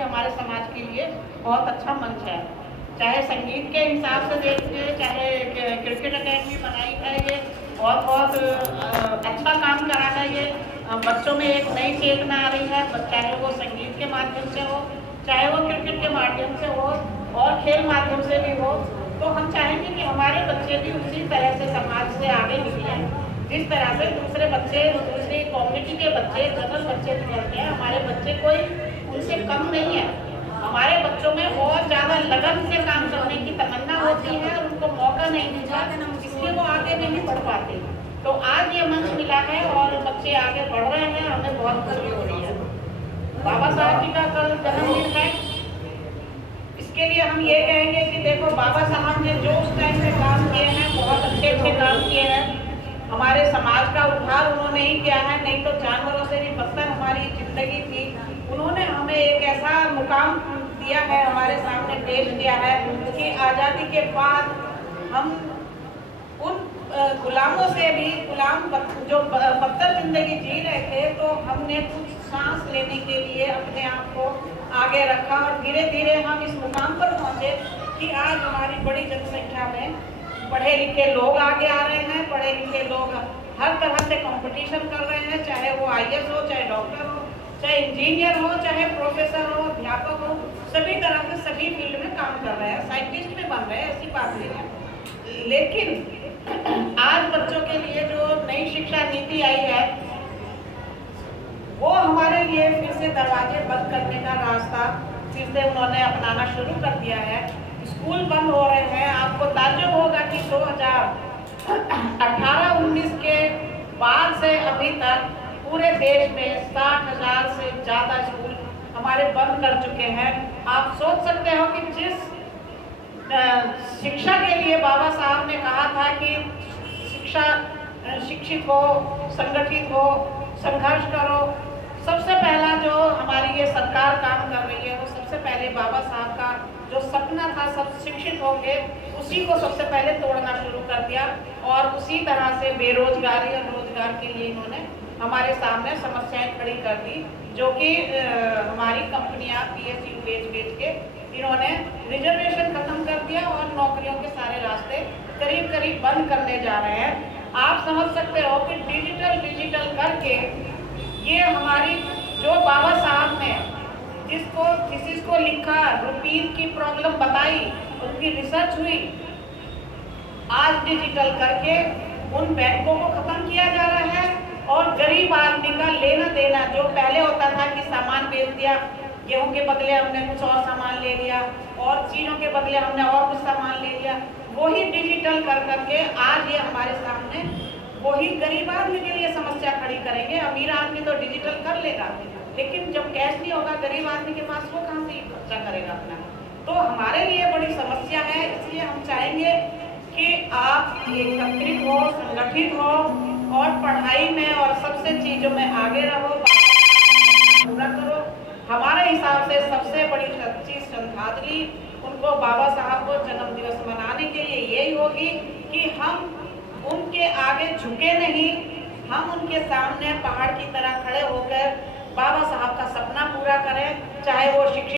हमारे समाज के लिए बहुत अच्छा मंच है। चाहे संगीत के हिसाब से देखिए, चाहे क्रिकेट अकेडमी बनाई है, ये बहुत बहुत अच्छा काम करा है। ये बच्चों में एक नई चेतना आ रही है, चाहे वो संगीत के माध्यम से हो, चाहे वो क्रिकेट के माध्यम से हो और खेल माध्यम से भी हो। तो हम चाहेंगे कि हमारे बच्चे भी उसी तरह से समाज से आगे निकले, जिस तरह से दूसरे बच्चे, दूसरी कम्युनिटी के बच्चे, जनरल बच्चे निकलते हैं। हमारे बच्चे कोई उनसे कम नहीं है। हमारे बच्चों में बहुत ज़्यादा लगन से काम करने की तमन्ना होती है और उनको मौका नहीं मिलता, इसलिए वो आगे नहीं बढ़ पाते। तो आज ये मंच मिला है और बच्चे आगे बढ़ रहे हैं, हमें बहुत खुशी हो रही है। बाबा साहब जी का कल जन्मदिन है, इसके लिए हम ये कहेंगे कि देखो, बाबा साहब ने जो उस टाइम में काम किए हैं, बहुत अच्छे अच्छे काम किए हैं। हमारे समाज का उद्धार उन्होंने ही किया है, नहीं तो जानवरों से भी बदतर हमारी जिंदगी थी। उन्होंने हमें एक ऐसा मुकाम दिया है, हमारे सामने पेश किया है कि आज़ादी के बाद हम उन गुलामों से भी, गुलाम जो बदतर जिंदगी जी रहे थे, तो हमने कुछ सांस लेने के लिए अपने आप को आगे रखा और धीरे धीरे हम इस मुकाम पर पहुंचे कि आज हमारी बड़ी जनसंख्या में पढ़े लिखे लोग आगे आ रहे हैं। पढ़े लिखे लोग हर तरह से कंपटीशन कर रहे हैं, चाहे वो IAS हो, चाहे डॉक्टर हो, चाहे इंजीनियर हो, चाहे प्रोफेसर हो, अध्यापक हो, सभी तरह से सभी फील्ड में काम कर रहे हैं, साइंटिस्ट में बन रहे हैं, ऐसी बात नहीं है। लेकिन आज बच्चों के लिए जो नई शिक्षा नीति आई है, वो हमारे लिए फिर से दरवाजे बंद करने का रास्ता फिर से उन्होंने अपनाना शुरू कर दिया है। स्कूल बंद हो रहे हैं। आपको ताज्जुब होगा कि 2018-19 के बाद से अभी तक पूरे देश में 60,000 से ज़्यादा स्कूल हमारे बंद कर चुके हैं। आप सोच सकते हो कि जिस शिक्षा के लिए बाबा साहब ने कहा था कि शिक्षा, शिक्षित हो, संगठित हो, संघर्ष करो, सबसे पहला जो हमारी ये सरकार काम कर रही है, वो सबसे पहले बाबा साहब का जो सपना था सब शिक्षित होंगे, उसी को सबसे पहले तोड़ना शुरू कर दिया और उसी तरह से बेरोजगारी और रोजगार के लिए इन्होंने हमारे सामने समस्याएं खड़ी कर दी, जो कि हमारी कंपनियां PSU बेच के इन्होंने रिजर्वेशन खत्म कर दिया और नौकरियों के सारे रास्ते करीब करीब बंद करने जा रहे हैं। आप समझ सकते हो कि डिजिटल करके ये हमारी जो बाबा साहब ने जिसको थीसिस को लिखा, रूटीन की प्रॉब्लम बताई, उनकी रिसर्च हुई, आज डिजिटल करके उन बैंकों को खत्म किया जा रहा है और गरीब आदमी का लेना देना, जो पहले होता था कि सामान बेच दिया, गेहूं के बदले हमने कुछ और सामान ले लिया और चीज़ों के बदले हमने और कुछ सामान ले लिया, वही डिजिटल कर करके आज ये हमारे सामने वही गरीब आदमी के लिए समस्या खड़ी करेंगे। अमीर आदमी तो डिजिटल कर लेगा, लेकिन जब कैश नहीं होगा गरीब आदमी के पास, वो कहाँ से खर्चा करेगा अपना। तो हमारे लिए बड़ी समस्या है। इसलिए हम चाहेंगे कि आप एकत्रित हो, संगठित हो और पढ़ाई में और सबसे चीज़ों में आगे रहो, पूरा करो। हमारे हिसाब से सबसे बड़ी चीज़ श्रद्धांजलि उनको, बाबा साहब को जन्म दिवस मनाने के लिए यही होगी कि हम उनके आगे झुके नहीं, हम उनके सामने पहाड़ की तरह खड़े होकर बाबा साहब का सपना पूरा करें, चाहे वो शिक्षित